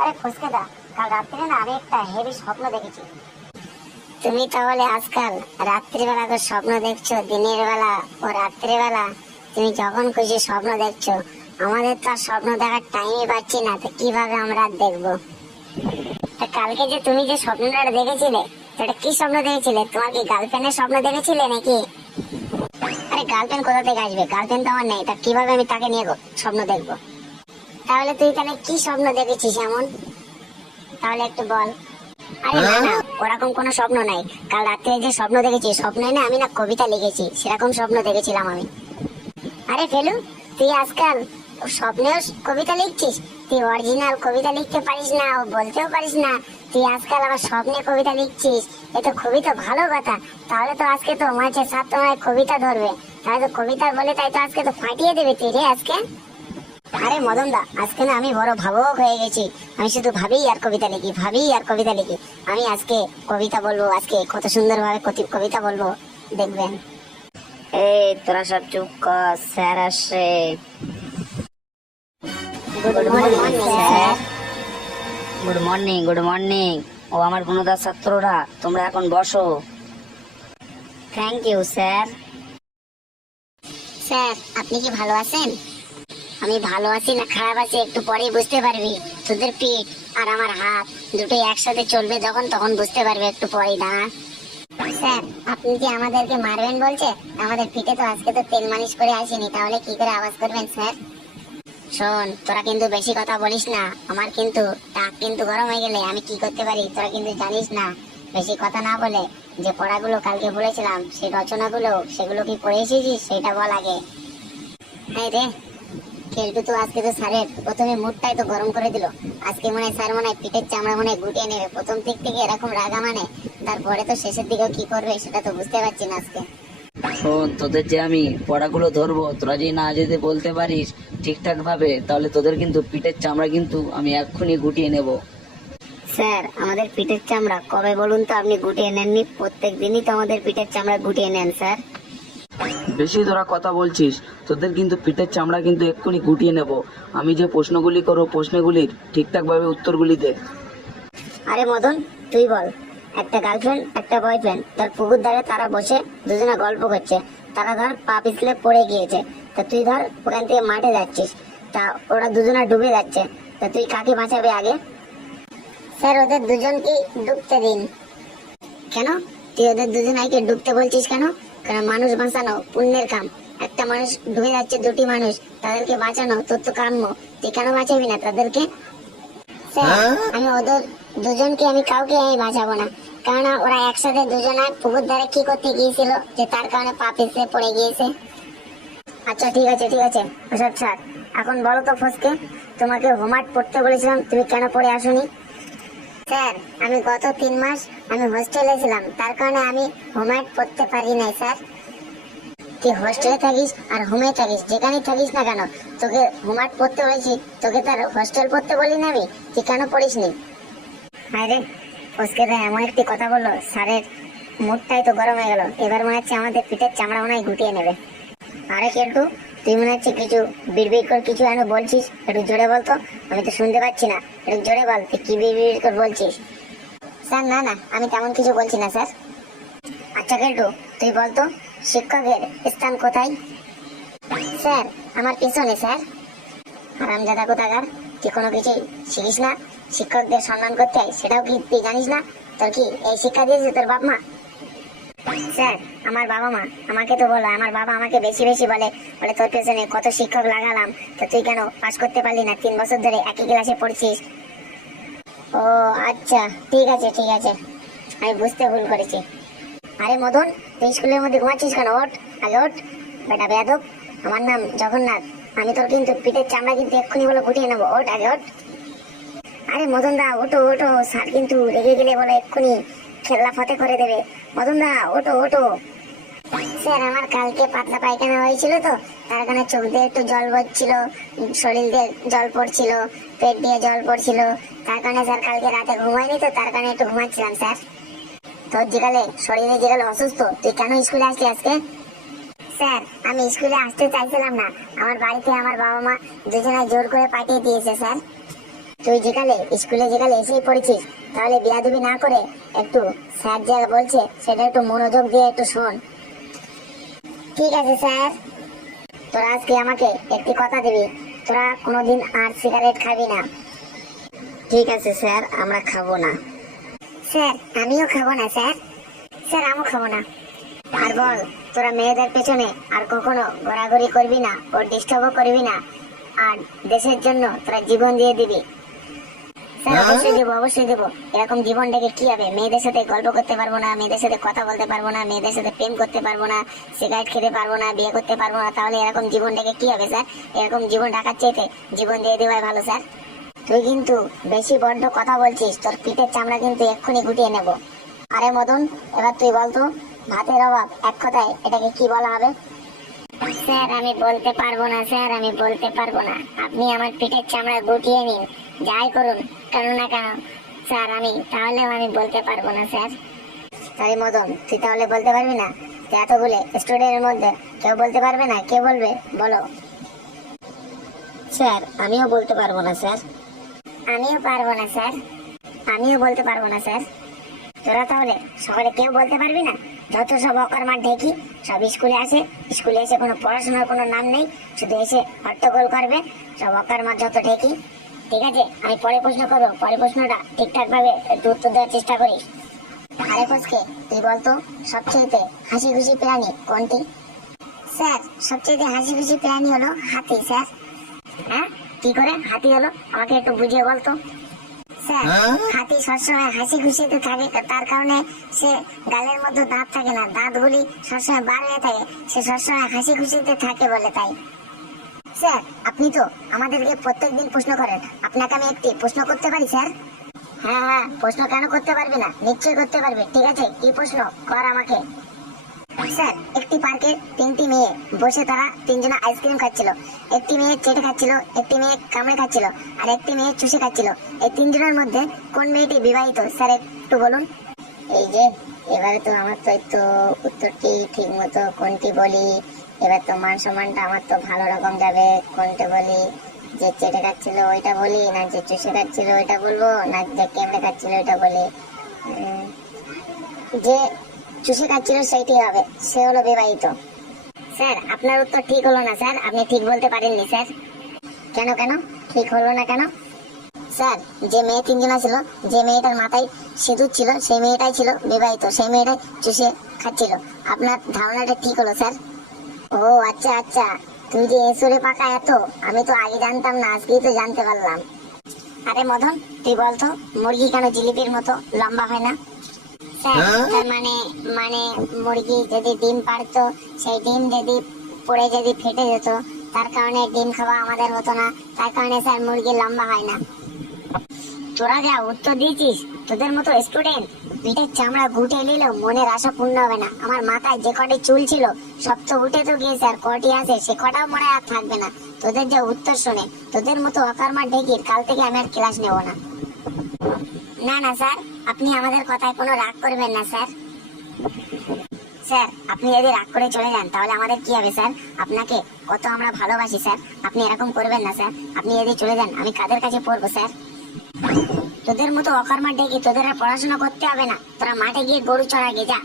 আরে ফসকে দা, কাল রাত্রে না আমি একটা হেভি স্বপ্ন দেখেছি। তুমি তাহলে আজকাল রাত্রিবেলা তো স্বপ্ন দেখছো, দিনের বেলা ও রাত্রিবেলা তুমি যখন খুশি স্বপ্ন দেখছো। আমাদের তো আর স্বপ্ন দেখার টাইমই পাচ্ছি না, তো কিভাবে আমরা আর দেখবো? তা কালকে যে তুমি যে স্বপ্নটা দেখেছিলে, সেটা কি স্বপ্ন দেখেছিলে? তোমার কি গার্লফ্রেন্ডের স্বপ্ন দেখেছিলে নাকি? আরে গার্লফ্রেন্ড কোথা থেকে আসবে? গার্লফ্রেন্ড তো আমার নেই, তা কিভাবে আমি তাকে নিয়ে স্বপ্ন দেখবো? তাহলে তুই তাহলে কি স্বপ্ন দেখেছিস এমন? তাহলে একটু বল। আরে না না, ওরকম কোনো স্বপ্ন নাই। কাল রাত্রে যে স্বপ্ন দেখেছি, স্বপ্নে না আমি না কবিতা লিখেছি, সেরকম স্বপ্ন দেখেছিলাম আমি। আরে ফেলু, তুই আজকাল স্বপ্নেও কবিতা লিখছিস? তুই অরিজিনাল কবিতা লিখতে পারিস না, ও বলতেও পারিস না, তুই আজকাল আবার স্বপ্নে কবিতা লিখছিস। এ তো খুবই তো ভালো কথা। তাহলে তো আজকে তো মাঝে সাত তোমায় কবিতা ধরবে, তাহলে তো কবিতা বলে তাই তো আজকে তো ফাটিয়ে দেবে তুই রে আজকে। আরে মদন দা, আজকে না আমি বড় ভাবুক হয়ে গেছি। আমি শুধু ভাবি আর কবিতা লিখি, ভাবি আর কবিতা লিখি। আমি আজকে কবিতা বলবো, আজকে কত সুন্দর ভাবে কবিতা বলবো, দেখবেন। এই তোরা সব চুপ কর, স্যার আসছে। Good morning sir. Good morning, good morning. ও আমার গুণদার ছাত্ররা, তোমরা এখন বসো। Thank you sir. স্যার আপনি কি ভালো আছেন? আমি ভালো আছি না খারাপ আছি একটু পরেই বুঝতে পারবি। তোদের পিঠ আর আমার হাত দুটোই একসাথে চলবে যখন, তখন বুঝতে পারবে, একটু পরেই দাঁড়া। স্যার আপনি কি আমাদেরকে মারবেন বলছে? আমাদের পিঠে তো আজকে তো তেল মালিশ করে আসেনি, তাহলে কি করে আওয়াজ করবেন স্যার? শোন, তোরা কিন্তু বেশি কথা বলিস না, আমার কিন্তু টাক কিন্তু গরম হয়ে গেলে আমি কি করতে পারি তোরা কিন্তু জানিস না। বেশি কথা না বলে যে পড়াগুলো কালকে বলেছিলাম, সেই রচনাগুলো সেগুলো কি পড়ে এসেছিস সেটা বল আগে। হ্যাঁ রে খেলটু, তো আজকে তো স্যারের প্রথমে মুডটাই তো গরম করে দিল। আজকে মনে হয় স্যার মনে হয় পিঠের চামড়া মনে হয় গুটিয়ে নেবে। প্রথম দিক থেকে এরকম রাগা মানে, তারপরে তো শেষের দিকেও কি করবে সেটা তো বুঝতে পারছি না আজকে। শোন, তোদের যে আমি পড়াগুলো ধরবো, তোরা যদি না যদি বলতে পারিস ঠিকঠাক ভাবে, তাহলে তোদের কিন্তু পিঠের চামড়া কিন্তু আমি এক্ষুনি গুটিয়ে নেব। স্যার আমাদের পিঠের চামড়া কবে বলুন তো আপনি গুটিয়ে নেননি? প্রত্যেক দিনই তো আমাদের পিঠের চামড়া গুটিয়ে নেন স্যার। বেশি তোরা কথা বলছিস, তোদের কিন্তু পিঠের চামড়া কিন্তু এক্ষুনি গুটিয়ে নেব। আমি যে প্রশ্নগুলি করবো, প্রশ্নগুলির ঠিকঠাক ভাবে উত্তরগুলি দে। আরে মদন, তুই বল। একটা গার্লফ্রেন্ড একটা বয়ফ্রেন্ড তার পুকুর ধারে তারা বসে দুজনে গল্প করছে। তারা ধর পা পিছলে পড়ে গিয়েছে, তা তুই ধর ওখান থেকে মাঠে যাচ্ছিস, তা ওরা দুজনে ডুবে যাচ্ছে, তা তুই কাকে বাঁচাবে আগে? স্যার ওদের দুজনকে ডুবতে দিন। কেন তুই ওদের দুজনাইকে ডুবতে বলছিস কেন? কারণ মানুষ বাঁচানো পুণ্যের কাম। একটা মানুষ ডুবে যাচ্ছে, দুটি মানুষ, তাদেরকে বাঁচানো তোর তো কাম্য। তুই কেন বাঁচাবি না তাদেরকে? স্যার আমি ওদের দুজনকে আমি কাউকে আমি বাঁচাবো না, কারণ ওরা একসাথে দুজনে পুকুর ধারে কি করতে গিয়েছিল যে তার কারণে পা পিছলে পড়ে গিয়েছে। আচ্ছা ঠিক আছে ঠিক আছে, ওসব ছাড়। এখন বলো তো ফসকে, তোমাকে হোমওয়ার্ক পড়তে বলেছিলাম, তুমি কেন পড়ে আসোনি? স্যার আমি গত 3 মাস আমি হোস্টেলে ছিলাম, তার কারণে আমি হোমওয়ার্ক পড়তে পারি নাই স্যার। তুই হোস্টেলে থাকিস আর হোমে থাকিস, যেখানেই থাকিস না কেন, তোকে হোমওয়ার্ক পড়তে বলেছি, তোকে তার হোস্টেল পড়তে বলি না আমি? তুই কেন পড়িসনি? আরে ফসকে ভাই এমন একটি কথা বললো, স্যারের মুডটাই তো গরম হয়ে গেল। এবার মনে হচ্ছে আমাদের পিঠের চামড়া মনে হয় গুটিয়ে নেবে। আরে কেলটু, তুই মনে হচ্ছে কিছু বিড়বিড় করে কিছু যেন বলছিস, একটু জোরে বলতো, আমি তো শুনতে পাচ্ছি না। একটু জোরে বল, তুই কি বিড়বিড় করে বলছিস? স্যার না না, আমি তেমন কিছু বলছি না স্যার। আচ্ছা কেলটু, তুই বলতো শিক্ষকের স্থান কোথায়? স্যার আমার পিছনে স্যার। হারামজাদা কোথাকার, তুই কোনো কিছু শিখিস না? শিক্ষকদের সম্মান করতে হয় সেটাও কি তুই জানিস না? তোর কি এই শিক্ষা দিয়েছে তোর বাপ মা? স্যার আমার বাবা মা আমাকে তো বলো, আমার বাবা আমাকে বেশি বেশি বলে, বলে তোর পেছনে কত শিক্ষক লাগালাম, তো তুই কেন পাস করতে পারলি না? 3 বছর ধরে একই ক্লাসে পড়ছিস। ও আচ্ছা ঠিক আছে ঠিক আছে, আমি বুঝতে ভুল করেছি। আরে মদন, তুই স্কুলের মধ্যে ঘুমাচ্ছিস কেন? ওঠ আগে ওঠ, বেটা বেয়াদব। আমার নাম জগন্নাথ, আমি তোর কিন্তু পিঠের চামড়া কিন্তু এক্ষুনি বলে গুটিয়ে নেবো। ওঠ আগে ওঠ। আরে মদন দা ওঠো ওঠো, স্যার কিন্তু রেগে গেলে বলে এক্ষুনি খেলা ফতে করে দেবে। মদন দা ওঠো ওঠো। স্যার আমার কালকে পাতলা পায়খানা হয়েছিল, তো তার কারণে চোখ দিয়ে একটু জল পড়ছিল, শরীর দিয়ে জল পড়ছিল, পেট দিয়ে জল পড়ছিল, তার কারণে স্যার কালকে রাতে ঘুমাইনি, তো তার কারণে একটু ঘুমাচ্ছিলাম স্যার। তোর যেকালে শরীরে যেকালে অসুস্থ, তুই কেন স্কুলে আসলি আজকে? স্যার আমি স্কুলে আসতে চাইছিলাম না, আমার বাড়িতে আমার বাবা মা দুজনে জোর করে পাঠিয়ে দিয়েছে স্যার। তুই যেকালে স্কুলে যেকালে এসেই পড়েছিস, তাহলে বিয়াদবি না করে একটু স্যার যা বলছে সেটা একটু মনোযোগ দিয়ে একটু শোন। ঠিক আছে স্যার। তোরা আজকে আমাকে একটি কথা দিবি, তোরা কোনোদিন আর সিগারেট খাবি না। ঠিক আছে স্যার, আমরা খাবো না। স্যার আমিও খাবো না স্যার। স্যার আমিও খাবো না। আর বল, তোরা মেয়েদের পেছনে আর কখনো ঘোরাঘুরি করবি না, ওর ডিস্টার্বও করবি না, আর দেশের জন্য তোরা জীবন দিয়ে দিবি। স্যার অবশ্যই দেবো, অবশ্যই দেবো। এরকম জীবনটাকে কি হবে, মেয়েদের সাথে গল্প করতে পারবো না, মেয়েদের সাথে কথা বলতে পারবো না, মেয়েদের সাথে প্রেম করতে পারবো না, সিগারেট খেতে পারবো না, বিয়ে করতে পারবো না, তাহলে এরকম জীবনটাকে কি হবে স্যার? এরকম জীবন রাখার চাইতে জীবন দিয়ে দেওয়াই ভালো স্যার। তুই কিন্তু বেশি বড্ড কথা বলছিস, তোর পিঠের চামড়া কিন্তু এক্ষুনি গুটিয়ে নেব। আরে মদন, এবার তুই বলতো, ভাতের অভাব এক কথায় এটাকে কি বলা হবে? স্যার আমি বলতে পারবো না স্যার, আমি বলতে পারবো না। আপনি আমার পিঠের চামড়া গুটিয়ে নিন, যাই করুন কেন না কেন স্যার, তাহলেও আমি বলতে পারবো না স্যার। তাই মদন, তুই তাহলে বলতে পারবি না? তো এতগুলো স্টুডেন্টের মধ্যে কেউ বলতে পারবে না? কে বলবে বলো? স্যার আমিও বলতে পারবো না স্যার। আমিও পারবো না স্যার। আমিও বলতে পারবো না স্যার। তোরা তাহলে সকালে কেউ বলতে পারবি না? যত সব অকর্মার ঢেকি, সব স্কুলে আসে, স্কুলে এসে কোনো পড়াশোনার কোনো নাম নেই, শুধু এসে হট্টগোল করবে, সব অকর্মার যত ঢেকি। ঠিক আছে, আমি পরে প্রশ্ন করবো, পরে প্রশ্নটা ঠিকঠাক ভাবে একটু উত্তর দেওয়ার চেষ্টা করিস। আরে কোচকে তুই বলতো, সবচেয়ে হাসি খুশি প্রাণী কোনটি? স্যার সবচেয়ে হাসি খুশি প্রাণী হলো হাতি স্যার। হ্যাঁ, কি করে হাতি হলো, আমাকে একটু বুঝিয়ে বলতো। স্যার হাতি সবসময় হাসি খুশিতে থাকে, তার কারণে সে গালের মধ্যে দাঁত থাকে না, দাঁতগুলি সবসময় বার হয়ে থাকে, সে সবসময় হাসি খুশিতে থাকে বলে তাই। স্যার আপনি তো আমাদেরকে প্রত্যেকদিন প্রশ্ন করেন, আপনাকে আমি একটি প্রশ্ন করতে পারি স্যার? হ্যাঁ হ্যাঁ, প্রশ্ন কেন করতে পারবি না, নিশ্চয়ই করতে পারবে। ঠিক আছে, কি প্রশ্ন কর আমাকে। স্যার একটি পার্কে তিনটি মেয়ে বসে, তারা তিনজনে আইসক্রিম খাচ্ছিল। একটি মেয়ে চেটে খাচ্ছিল, একটি মেয়ে কামড়ে খাচ্ছিল, আর একটি মেয়ে চুষে খাচ্ছিল। এই তিনজনের মধ্যে কোন মেয়েটি বিবাহিত স্যার একটু বলুন। এই যে এবারে তো আমার তো একটু উত্তরটি ঠিক মতো কোনটি বলি, এবার তো মান সম্মানটা আমার তো ভালো রকম যাবে। কোনটা বলি, যে চেটে খাচ্ছিল ওইটা বলি, না যে চুষে খাচ্ছিল ওইটা বলবো, না যে কামড়ে খাচ্ছিল ওইটা বলি? যে চুষে খাচ্ছিল সেইটি হবে, সে হলো বিবাহিত। স্যার আপনার উত্তর ঠিক হলো না স্যার, আপনি ঠিক বলতে পারেননি স্যার। কেন কেন ঠিক হলো না কেন? স্যার যে মেয়ে তিনজনা ছিল, যে মেয়েটার মাথায় সিঁদুর ছিল সেই মেয়েটাই ছিল বিবাহিত, সেই মেয়েটাই চুষে খাচ্ছিল। আপনার ধারণাটা ঠিক হলো স্যার। ও আচ্ছা আচ্ছা, তুই যে এসরে পাকা এত, আমি তো আগে জানতাম না, আজকেই তো জানতে পারলাম। আরে মদন তুই বলতো, মুরগি কেন জিলিপির মতো লম্বা হয় না? স্যার তার মানে মুরগি যদি ডিম পারতো, সেই ডিম যদি পড়ে যদি ফেটে যেত, তার কারণে ডিম খাওয়া আমাদের হতো না, তার কারণে স্যার মুরগি লম্বা হয় না। তোরা যা উত্তর দিয়েছিস, তোদের মতো স্টুডেন্ট পিঠের চামড়া গুটে নিলেও মনের আশা পূর্ণ হবে না। আমার মাথায় যে কটি চুল ছিল সব তো উঠে তো গিয়েছে, আর কটি আছে সে কটাও মনে আর থাকবে না। তোদের যে উত্তর শুনে, তোদের মতো অকর্মার ঢেকির কাল থেকে আমি আর ক্লাস নেব না। না না স্যার, আপনি আমাদের কথায় কোনো রাগ করবেন না স্যার। স্যার আপনি যদি রাগ করে চলে যান তাহলে আমাদের কি হবে স্যার? আপনাকে কত আমরা ভালোবাসি স্যার, আপনি এরকম করবেন না স্যার। আপনি যদি চলে যান আমি কাদের কাছে পড়বো স্যার? তোদের মতো অকর্মার ডেকে তোদের আর পড়াশোনা করতে হবে না, তোরা মাঠে গিয়ে গরু চড়া গে যা।